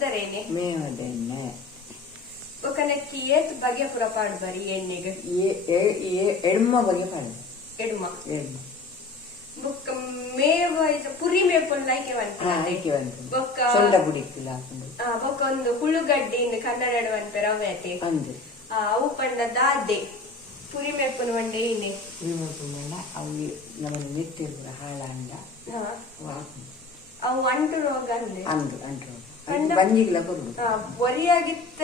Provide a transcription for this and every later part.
ಮೇವದರೇನೆ ಮೇವದೆಣ್ಣೆ ಒಕ್ಕನಕ್ಕಿ ಏತ್ ಬಗೆ ಪುರ ಪಾಡು ಬರಿ ಎಣ್ಣೆಗೆ ಎಡ್ಮ ಬಗೆ ಪಾಡು ಎಡ್ಮ ಎಡ್ಮ ಬೊಕ್ಕ ಮೇವ ಇದು ಪುರಿ ಮೇಪೊಂದು ಆಯ್ಕೆ ಬಂತು ಬೊಕ್ಕ ಸೊಂಡ ಬುಡಿಕ್ಕಿಲ್ಲ ಬೊಕ್ಕ ಒಂದು ಹುಳುಗಡ್ಡಿಂದ ಕನ್ನಡ ಬಂತ ರವೆ ಅಂದು ಅವು ಪಂಡ ದಾದೆ ಪುರಿ ಮೇಪುನ ಒಂಡೆ ಏನೆ ಪುರಿ ಮೇಪುನ ಅವು ನಮ್ಮನ್ನು ನಿತ್ತಿರ್ಬುರ ಹಾಳ ಅಂಡ ಅವು ಅಂಟು ರೋಗ ಅಂದೆ ಅಂಟು ಬಂಜಿಗ್ಲ ಬರುದು ಒರಿಯಾಗಿತ್ತ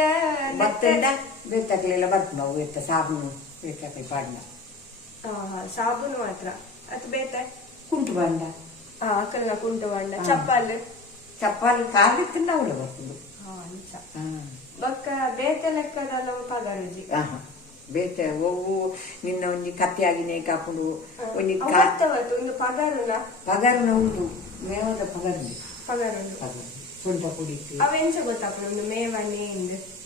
ಬತ್ತಂಡ ಬೆತ್ತಕ್ಲೆಲ್ಲ ಬರ್ತದೆ ಅವು ಎತ್ತ ಸಾಬೂನು ಬೆತ್ತಕ್ಲೆ ಪಾಡ್ನ ಸಾಬೂನು ಮಾತ್ರ ಅದು ಬೇತ ಕುಂಟು ಬಂಡ ಅಕ್ಕಲ್ನ ಕುಂಟು ಬಂಡ ಚಪ್ಪಾಲು ಕಾಲಿತ್ತಿಂದ ಅವಳು ಬರ್ತದೆ ಬೊಕ್ಕ ಬೇತೆ ಲೆಕ್ಕದಲ್ಲ ಪಗರುಜಿ ಬೇತೆ ಒವ್ವು ನಿನ್ನ ಒಂಜಿ ಕತ್ತಿಯಾಗಿನೇ ಕಾಪುಂಡು ಒಂಜಿ ಒಂದು ಪಗರುನ ಉಂಟು ಮೇವದ ಪಗರುಂಡು ಸೊಂಟ ಪುಡಿತ್ತು ಅವೆಂಚ ಗೊತ್ತಾಪುಂಡು ಒಂದು ಮೇವನೆ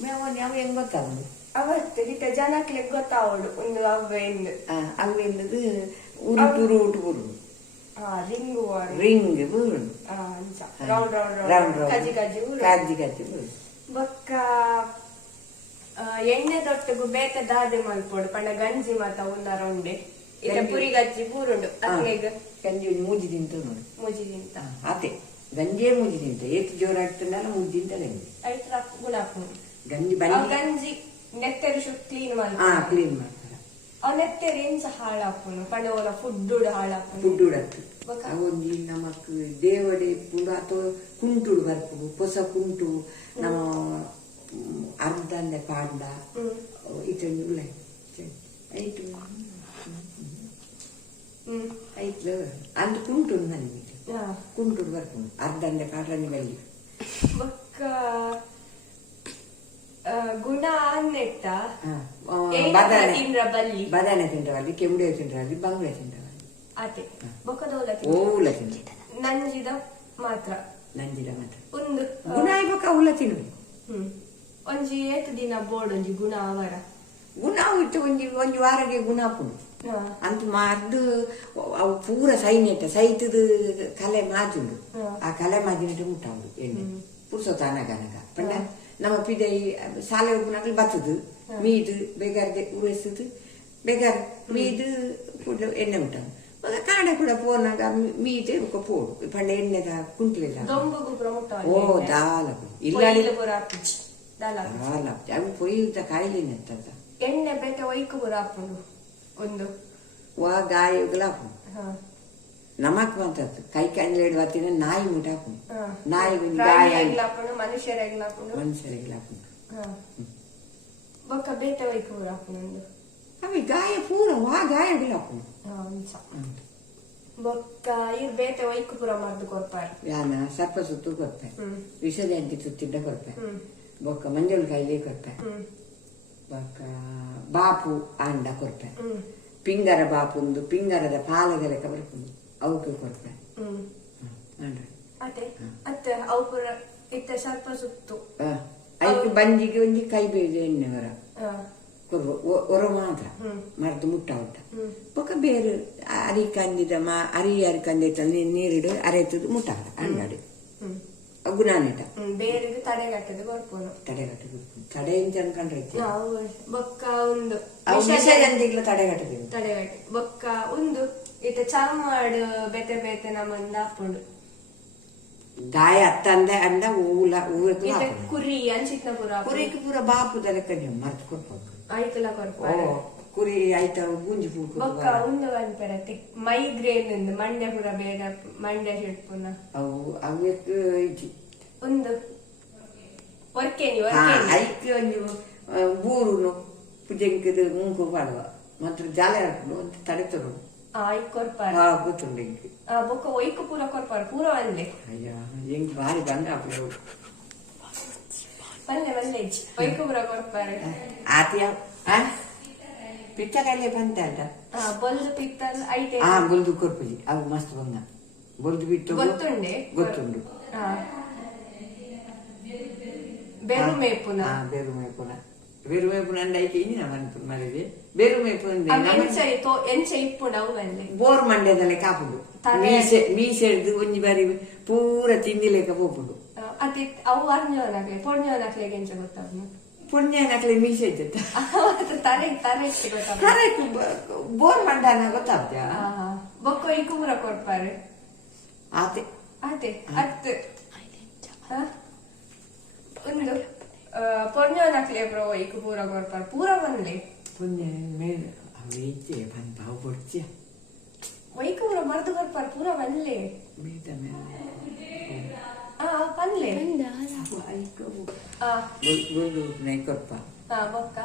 ಮೇವನೆ ಅವ ಹೆಂಗ್ ಗೊತ್ತಾಗುಂಡು ಅವತ್ತು ಹಿತ ಜನಕ್ಲೆ ಗೊತ್ತಾವಡು ಒಂದು ಅವ್ವೆಂದು ಅವ್ವೆಂದು ಉರುಟು ರೂಟು ಬರುಡು ರಿಂಗ್ ಬರುಡು ಕಾಜಿ ಬರುಡು ಬೊಕ್ಕ ಎಣ್ಣೆ ತೊಟ್ಟಗು ಬೇತ ದಾದೆ ಮಲ್ಪೋಡು ಪಂಡ ಗಂಜಿ ಮಾತ ಉಂದಾರ ಉಂಡೆ ಇಲ್ಲ ಪುರಿ ಗಜ್ಜಿ ಪೂರುಂಡು ಅತ್ಲೆಗ ಗಂಜಿ ಮೂಜಿ ತಿಂತ ನೋಡಿ ಮೂಜಿ ತಿಂತ ಅತೆ ಗಂಜಿಯೇ ಮೂಜಿ ತಿಂತ ಏತ್ ಜೋರ ಆಗ್ತದಲ್ಲ ಮೂಜಿ ತಿಂತ ಗಂಜಿ ಐತ್ರ ಗುಣಾಪು ಗಂಜಿ ಗಂಜಿ ನೆತ್ತರಿ ಶುಟ್ ಕ್ಲೀನ್ ಕ್ಲೀನ್ ಮಾಡ್ತಾರ ಅವ್ ನೆತ್ತರಿ ಏನ್ಸ ಹಾಳಾಪುನು ಪಂಡ ಓಲ ಫುಡ್ ಹಾಳಾಪುನು ಫುಡ್ ಉಡತ್ತು ಅವೊಂಜಿ ನಮಕ್ ದೇವಡೆ ಪುಂಡು ಅಥವಾ ಕುಂಟುಡು ಬರ್ಪುಡು ಹೊಸ ಕುಂಟು ನಮ್ಮ ಅರ್ಧಂದ ಪಾಂಡ ಇತೊಂದು ಉಳ್ಳ ಐಟು ಐಟ್ಲು ಅಂದ್ ಕುಂಟು ನನಗೆ ಕುಂಟುಡು ಬರ್ಪುಡು ಅರ್ಧಂದ ಪಾಡ್ರನಿ ಬಲ್ಲಿ ಬೊಕ್ಕ ಗುಣ ನೆಟ್ಟ ಬದಾನೆ ತಿಂಡ್ರಲ್ಲಿ ಕೆಂಬೆ ತಿಂಡ್ರಲ್ಲಿ ಬಂಗ್ಲೆ ತಿಂಡ್ರಲ್ಲಿ ಆತೆ ಬೊಕ್ಕದ ಓಲ ತಿಂದ ನಂಜಿದ ಮಾತ್ರ ಒಂದು ಗುಣ ಇವಾಗ ಉಲ್ಲ ತಿನ್ನು ಒಂಜಿ ಏತ್ ದಿನ ಬೋರ್ಡ್ ಒಂಜಿ ಗುಣ ಅವರ ಗುಣ ಇತ್ತು ಒಂಜಿ ವಾರಗೆ ಗುಣ ಹಾಪುಂಡು ಅಂತ ಮಾರ್ದು ಅವು ಪೂರ ಸೈನೆಟ್ಟ ಸೈತದ ಕಲೆ ಮಾಜುಂಡು ಆ ಕಲೆ ಮಾಜಿನಿಟ್ಟು ಮುಟ್ಟಾವುದು ಎಣ್ಣೆ ಪುರ್ಸೊತ್ತಾನಗನಗ ಪಂಡ ನಮ್ಮ ಪಿದೈ ಸಾಲೆ ಗುಣಗಳು ಬತ್ತದು ಮೀದು ಬೇಗಾರ್ದೆ ಉಳಿಸುದು ಬೇಗಾರ್ ಮೀದು ಎಣ್ಣೆ ಉಂಟಾವು ಕಾಡೆ ಕೂಡ ಪೋನಾಗ ಮೀದೆ ಪೋಡು ಪಂಡ ಎಣ್ಣೆದ ಕುಂಟ್ಲೆದ ಓ ದಾಲ ಇಲ್ಲ ಅವು ಪೊಯ್ಯುತ್ತ ಕಾಯಿಲೆ ನೆತ್ತದ ಎಣ್ಣೆ ಬೇಕ ಒಯ್ಕು ಬರ ಹಾಪುಂಡು ಒಂದು ವಾ ಗಾಯಗಳ ಹಾಪುಂಡು ನಮಕ್ ಅಂತದ್ದು ಕೈ ಕಂಡ್ಲೇಡು ಬರ್ತೀನಿ ನಾಯಿ ಮುಟ್ಟ ಹಾಪುಂಡು ನಾಯಿ ಗಾಯ ಮನುಷ್ಯರಿಗೆ ಹಾಪುಂಡು ಬೊಕ್ಕ ಬೇತೆ ಒಯ್ಕು ಬರ ಹಾಪುಂಡು ಅవి ಗಾಯ ಪೂರ ವಾ ಗಾಯಗಳ ಹಾಪುಂಡು ಬೊಕ್ಕ ಇವ್ ಬೇತೆ ಒಯ್ಕು ಪುರ ಮದ್ದು ಕೊರ್ಪಾಯಿ ಯಾನ ಸರ್ಪ ಸುತ್ತು ಕೊರ್ಪಾಯಿ ವಿಷದ ಅಂಟಿ ಸುತ್ತಿದ್ದ ಕೊರ್ಪಾಯಿ ಬೊಕ್ಕ ಮಂಜುಳ ಕಾಯಿಲೆ ಕೊರ್ಪಾಯಿ ಬೊಕ್ಕ ಬಾಪು ಆಂಡ ಕೊರ್ಪಾಯಿ ಪಿಂಗರ ಬಾಪುಂದು ಪಿಂಗರದ ಪಾಲದ ಲೆಕ್ಕ ಬರ್ಪುಂಡು ಅವಕ್ಕೆ ಕೊರ್ಪಾಯಿ ಅದೇ ಅತ್ತೆ ಅವು ಪುರ ಇತ್ತ ಸರ್ಪ ಸುತ್ತು ಐದು ಬಂಜಿಗೆ ಒಂಜಿ ಕೈ ಬೇಜೆ ಎಣ್ಣೆ ಹೊರ ಹೊರ ಮಾತ್ರ ಮರದು ಮುಟ್ಟ ಉಂಟ ಬೊಕ್ಕ ಬೇರೆ ಅರಿ ಕಂದಿದ ಅರಿ ಕಂದಿತ್ತ ನೀರಿಡು ಅರೆತದು ಮುಟ್ಟ ಅಂಡಾಡು ಗುಣಾನಿಟ ಬೇರೆ ತಡೆಗಟ್ಟದು ಕೊರ್ಪುನು ತಡೆ ಅಂತ ಅನ್ಕೊಂಡ್ರೆ ಬೊಕ್ಕ ಒಂದು ತಡೆಗಟ್ಟದು ಬೊಕ್ಕ ಒಂದು ಇತ್ತ ಚರ್ಮಾಡು ಬೇತೆ ಬೇತೆ ನಮ್ಮಂದ ಹಾಪುಂಡು ಗಾಯ ಅತ್ತಂದ ಅಂಡ ಊಲ ಕುರಿ ಅನ್ಸಿತ್ನ ಪುರ ಕುರಿಗೆ ಪೂರ ಬಾಪುದ ಲೆಕ್ಕ ಮರ್ತು ಕೊಡ್ಬೋದು ಐತಲ ಕೊರ್ಪ ಕುರಿ ಆಯ್ತ ಗುಂಜಿ ಪೂರ್ಕು ಬೊಕ್ಕ ಒಂದು ಅನ್ಪೆರತ್ತೆ ಮೈಗ್ರೇನ್ ಮಂಡ್ಯ ಪುರ ಬೇಡ ಮಂಡ್ಯ ಶೆಟ್ಪುನ ಅವು ಅವಕ್ಕೆ ಒಂದು ವರ್ಕೇನಿ ಐಕ್ಕೆ ಒಂದು ಬೂರುನು ಪುಜಂಕದ ಮುಂಕು ಮಾಡುವ ಮಾತ್ರ ಜಾಲ ಹಾಕೊಂಡು ಅಂತ ತಡೆತರು ಕೊರ್ಪಾರ ಗೊತ್ತುಂಡು ಬೊಕ್ಕ ಒಯ್ಕು ಪೂರ ಕೊರ್ಪಾರ ಪೂರ ಅಲ್ಲೇ ಅಯ್ಯ ಹೆಂಗ್ ಭಾರಿ ಬಂದ ಬಲ್ಲೆ ಒಯ್ಕು ಪೂರ ಕೊರ್ಪಾರ ಆತಿಯ ಪಿತ್ತಕಾಯಿಲೆ ಬಂತ ಅಲ್ಲ ಬೊಲ್ದು ಪಿತ್ತಲ್ ಐತೆ ಬೊಲ್ದು ಕೊರ್ಪಲಿ ಅವು ಮಸ್ತ್ ಬಂದ ಬೊಲ್ದು ಬಿಟ್ಟು ಗೊತ್ತುಂಡು ಬೇರು ಮೇಪುನ ಅಂಡ ಐಕೆ ಇನ್ನ ಮನ್ಪುನ್ ಮರದೆ ಬೇರು ಮೇಪುನ ಎಂಚ ಇಪ್ಪುಂಡು ಅವಲ್ಲೇ ಬೋರ್ ಮಂಡ್ಯದಲ್ಲೇ ಕಾಪುಂಡು ಮೀಸೆ ಹಿಡ್ದು ಒಂಜಿ ಬಾರಿ ಪೂರ ತಿಂದಿ ಲೆಕ್ಕ ಹೋಗ್ಬಿಡು ಅತಿ ಅವು ಅರ್ഞ്ഞೋನಾಗ್ಲೆ ಪೊಣ್ಯೋನಾಗ್ಲೆ ಎಂಚ ಗೊತ್ತಾಗ್ನು ಪುಣ್ಯನಕ್ಲೆ ಮೀಸೆ ತರೆ ಗೊತ್ತಾಗ ಬೋರ್ ಮಂಡಾನ ಗೊತ್ತಾಗ್ತ ಬೊಕ್ಕ ಈ ಕುಮರ ಕೊಡ್ಪಾರೆ ಆತೆ ಅದೇ ಅತ್ತು ಒಂದು ಪೊಣ್ಯೋನಾಗ್ಲೆ ಬ್ರೋ ಈಗ ಪೂರ ಕೊಡ್ಪಾರೆ ಪೂರ ಬಂದ್ಲೆ ಪುಣ್ಯ ಮೇಲೆ ಅವೈತೆ ಬಂದು ಬಾವು ಕೊಡ್ತೀಯ ವೈಕ ಪೂರ ಮರ್ದು ಕೊಡ್ಪಾರೆ ಪೂರ ಬಂದ್ಲೆ ಮೇದ ಮೇಲೆ ಬಂದ್ಲೆ ಗೋಲ್ಡು ಉಪ್ನೈ ಕೊರ್ಪ ಬೊಕ್ಕ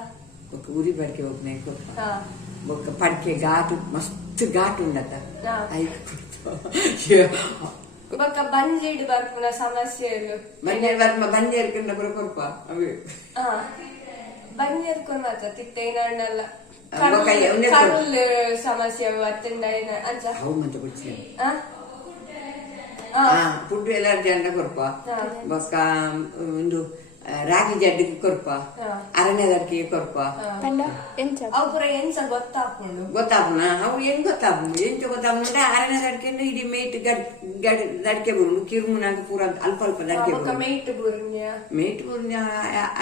ಉರಿ ಬಡ್ಕೆ ಉಪ್ನೈ ಕೊರ್ಪ ಬೊಕ್ಕ ಪಡ್ಕೆ ಘಾಟು ಮಸ್ತ್ ಘಾಟು ಉಂಡತ ಐಕ್ ಬೊಕ್ಕ ಬಂಜೀಡ್ ಬರ್ಪುನ ಸಮಸ್ಯೆಲು ಬಂಜೇರ್ಕಂಡ ಬರ ಕೊರ್ಪ ಅವೆ ಬಂಜೇರ್ಕೊಂಡು ಮಾತ್ರ ತಿತ್ತೇನಲ್ಲ ಕರುಲ್ ಸಮಸ್ಯೆ ಅತ್ತಂಡ ಅಂಚ ಅವು ಮತ್ತೆ ಬಿಡ್ತೀನಿ ಫುಡ್ ಎಲರ್ಜಿ ಅಂಡ ಕೊರ್ಪ ಬೊಕ್ಕ ಒಂದು ರಾಗಿ ಜಡ್ಡಿಗೆ ಕೊರ್ಪ ಅರಣ್ಯ ದಡ್ಕಿಗೆ ಕೊರ್ಪ ಅವು ಪೂರ ಎಂಚ ಗೊತ್ತಾಪುಂಡು ಗೊತ್ತಾಪುನ ಅವು ಹೆಂಗ್ ಗೊತ್ತಾಪುಂಡು ಎಂಚ ಗೊತ್ತಾಪುಂಡ ಅರಣ್ಯ ದಡ್ಕೆಂಡು ಇಡೀ ಮೇಟ್ ದಡ್ಕೆ ಬರುಂಡು ಕಿರುಮುನಾಗ ಪೂರ ಅಲ್ಪ ಅಲ್ಪ ದಡ್ಕೆ ಮೇಟ್ ಬುರ್ಣ್ಯ ಮೇಟ್ ಬುರ್ಣ್ಯ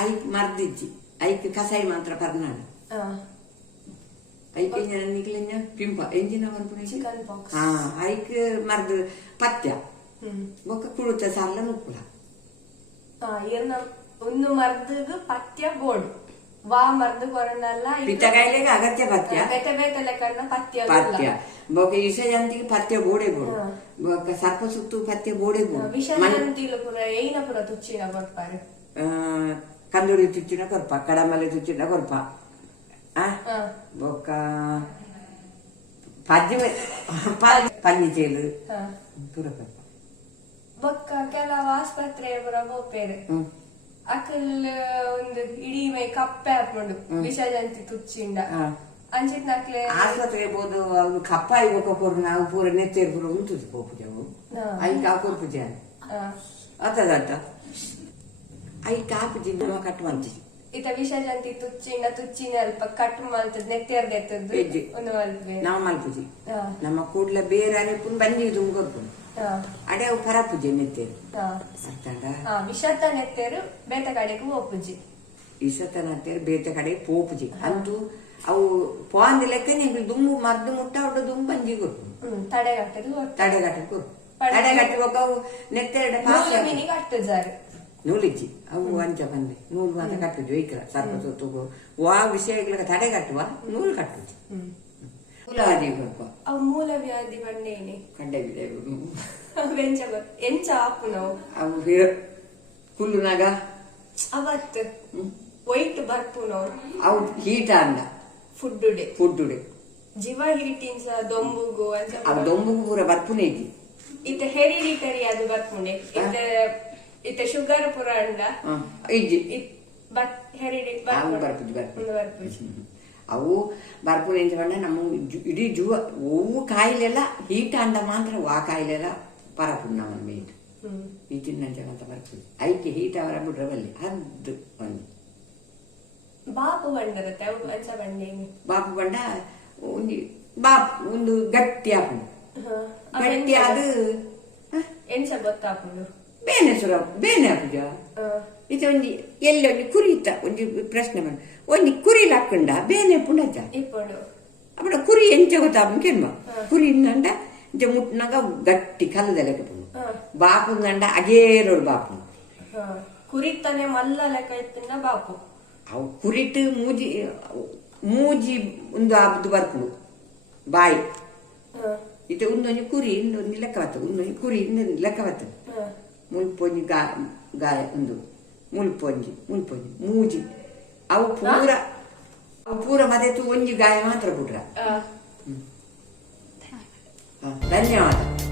ಐಕ್ ಮರ್ದಿಜ್ಜಿ ಐಕ್ ಕಸಾಯಿ ಮಾತ್ರ ಪರ್ನಾಡು ಐಕ್ ಎಂಜನ ನಿಕ್ಲೆಂಜ ಪಿಂಪ ಎಂಜಿನ ಬರ್ಪುನ ಚಿಕನ್ ಬಾಕ್ಸ್ ಐಕ್ ಮರ್ದು ಪತ್ಯ ಬೊಕ್ಕ ಕುಳುತ ಸಾಲ ನುಕ್ಕುಲ ಒಂದು ಮರ್ದಗ್ ಪತ್ಯ ಬೋರ್ಡ್ ವಾ ಮರ್ದು ಕೊರನಲ್ಲ ಪಿತ್ತಕಾಯಿಲೆಗೆ ಅಗತ್ಯ ಪತ್ಯ ಬೇತೆ ಬೇತೆ ಲೆಕ್ಕನ್ನ ಪತ್ಯ ಪತ್ಯ ಬೊಕ್ಕ ವಿಷಜಂತಿಗೆ ಪತ್ಯ ಬೋಡೆ ಬೋಡು ಬೊಕ್ಕ ಸರ್ಪ ಸುತ್ತು ಪತ್ಯ ಬೋಡೆ ಬೋಡು ವಿಷಜಂತಿಲು ಪುರ ಏನ ಪುರ ತುಚ್ಚಿನ ಕೊಡ್ಪಾರೆ ಕಂದೂರಿ ತುಚ್ಚಿನ ಕೊರ್ಪ ಕಡಮಲೆ ತುಚ್ಚಿನ ಕೊರ್ಪ ಬೊಕ್ಕ ಪನ್ನಿ ಚೇಲು ಪೂರ ಕೊರ್ಪ ಬೊಕ್ಕ ಕೆಲವು ಆಸ್ಪತ್ರೆ ಪುರ ಬೋಪೇರೆ ಅಕಲ್ ಒಂದು ಇಡೀ ಮೈ ಕಪ್ಪೆ ಹಾಕೊಂಡು ವಿಷಜಂತಿ ತುಚ್ಚಿಂಡ ಅಂಚಿತ್ ನಕ್ಲೆ ಆಸ್ಪತ್ರೆ ಬೋದು ಅವ್ರು ಕಪ್ಪಾಯಿ ಬೊಕ್ಕ ಕೊರು ನಾವು ಪೂರ ನೆತ್ತೇರು ಪೂರ ಉಂಟು ಪೋಪುಜವು ಐ ಕಾಪುರ್ ಪೂಜ ಅತ್ತದತ್ತ ಐ ಕಾಪುಜಿ ಕಟ್ಟುವಂತಿ ಇತ ವಿಷಜಂತಿ ತುಚ್ಚಿನ ಅಲ್ಪ ಕಟ್ ಮಲ್ತದ್ ನೆತ್ತೇರ್ದೆತ್ತದ್ದು ಒಂದು ಮಲ್ಪೆ ನಾವು ಮಲ್ಪುಜಿ ನಮ್ಮ ಕೂಡ್ಲ ಬೇರೆ ಪುನ್ ಬಂದಿ ತುಂಬ್ಕೊರ್ಪುನು ಅಡೆ ಅವು ಪರ ಪೂಜೆ ನೆತ್ತೇರು ವಿಷತ ನೆತ್ತೇರು ಬೇತ ಕಡೆಗೂ ಹೋಪುಜಿ ವಿಷತ ನೆತ್ತೇರು ಬೇತ ಕಡೆ ಪೋಪುಜಿ ಅಂತೂ ಅವು ಪೋಂದ ಲೆಕ್ಕ ನೀವು ದುಂಬು ಮರ್ದು ಮುಟ್ಟ ಒಡ್ಡ ದುಂಬು ಬಂಜಿ ಕೊರ್ಪುನು ತಡೆಗಟ್ಟೆ ಕೊರ್ಪು ತಡೆಗಟ್ಟಿ ಹೋಗ ಅವು ನೆತ್ತೇರಡೆ ಕಟ್ಟಜಾರು ನೂಲಿಜ್ಜಿ ಅವು ಅಂಚ ಬಂದೆ ನೂಲು ಮಾತ್ರ ಕಟ್ಟುಜಿ ವೈಕಲ ಸರ್ಪ ಸೊತ್ತು ವಾ ವಿಷಯಗಳಿಗೆ ತಡೆಗಟ್ಟುವ ನೂಲು ಕಟ್ಟುಜಿ ಮೂಲವ್ಯಾಧಿ ಕೊರ್ಪ ಅವು ಮೂಲವ್ಯಾಧಿ ಬಂಡೇನೆ ಕಂಡವಿದೆ ಎಂಚ ಆಪು ನಾವು ಅವು ಕುಲ್ಲುನಾಗ ಅವತ್ತು ವೈಟ್ ಬರ್ಪು ನಾವು ಅವು ಹೀಟ ಅಂಡ ಫುಡ್ ಜೀವ ಹೀಟಿಂಚ ದೊಂಬುಗು ಅಂತ ಅವು ದೊಂಬುಗು ಪೂರ ಬರ್ಪುನೇಜಿ ಇತ್ತ ಹೆರಿಡಿಟರಿ ಅದು ಬರ್ಪುಂಡೆ ಇತ್ತ ಶುಗರ್ ಪೂರ ಅಂಡ ಇಜ್ಜಿ ಬರ್ಪುಜಿ ಅವು ಬರ್ಪುನ ಎಂತ ಪಂಡ ನಮ್ಮ ಇಡೀ ಜುವ ಒವ್ವು ಕಾಯಿಲೆಲ್ಲ ಹೀಟ ಅಂಡ ಮಾತ್ರ ಆ ಕಾಯಿಲೆಲ್ಲ ಪರಪುಂಡು ನಮ್ಮ ಮೇಟ್ ಈ ತಿನ್ನಂಚ ಬರ್ಪುಂಡು ಐಕೆ ಹೀಟ ಅವರ ಬಿಡ್ರೆ ಬಲ್ಲಿ ಅದು ಒಂದು ಬಾಪು ಬಂಡರತ್ತೆ ಅಂಚ ಬಂಡೇನಿ ಬಾಪು ಬಂಡ ಒಂದು ಗಟ್ಟಿ ಆಪುಂಡು ಗಟ್ಟಿ ಅದು ಎಂಚ ಗೊತ್ತಾಪುಂಡು ಬೇನೆ ಆಪುಜ ಇದು ಒಂಜಿ ಎಲ್ಲ ಒಂಜಿ ಕುರಿತ ಒಂಜಿ ಪ್ರಶ್ನೆ ಬಂದ ಒಂಜಿ ಕುರಿಲ್ ಹಾಕೊಂಡ ಬೇನೆ ಪುಂಡಜ ಅಪ್ಪಡ ಕುರಿ ಎಂಚ ಗೊತ್ತಾಪು ಕೆನ್ಮ ಕುರಿ ಇಂದಂಡ ಇಂಚ ಮುಟ್ನಾಗ ಗಟ್ಟಿ ಕಲ್ಲದ ಲೆಕ್ಕ ಪುಂಡು ಬಾಪು ದಂಡ ಅಗೇರೋಡು ಬಾಪು ಕುರಿತನೆ ಮಲ್ಲ ಲೆಕ್ಕ ಇತ್ತಿನ ಬಾಪು ಅವು ಕುರಿಟ್ ಮೂಜಿ ಒಂದು ಆಬುದು ಬರ್ಪುಡು ಬಾಯಿ ಇದು ಒಂದೊಂದು ಕುರಿ ಇನ್ನೊಂದು ಲೆಕ್ಕ ಬರ್ತದೆ ಒಂದೊಂದು ಕುರಿ ಇನ್ನೊಂದು ಲೆಕ್ಕ ಬರ್ತದೆ ಮುಲ್ಪೊಂಜಿ ಗಾಯ ಒಂದು ಮುಲ್ಪೊಂಜಿ ಮೂಜಿ ಅವು ಪೂರ ಮದೆತು ಒಂಜಿ ಗಾಯ ಮಾತ್ರ ಬಿಡ್ರ ಧನ್ಯವಾದ.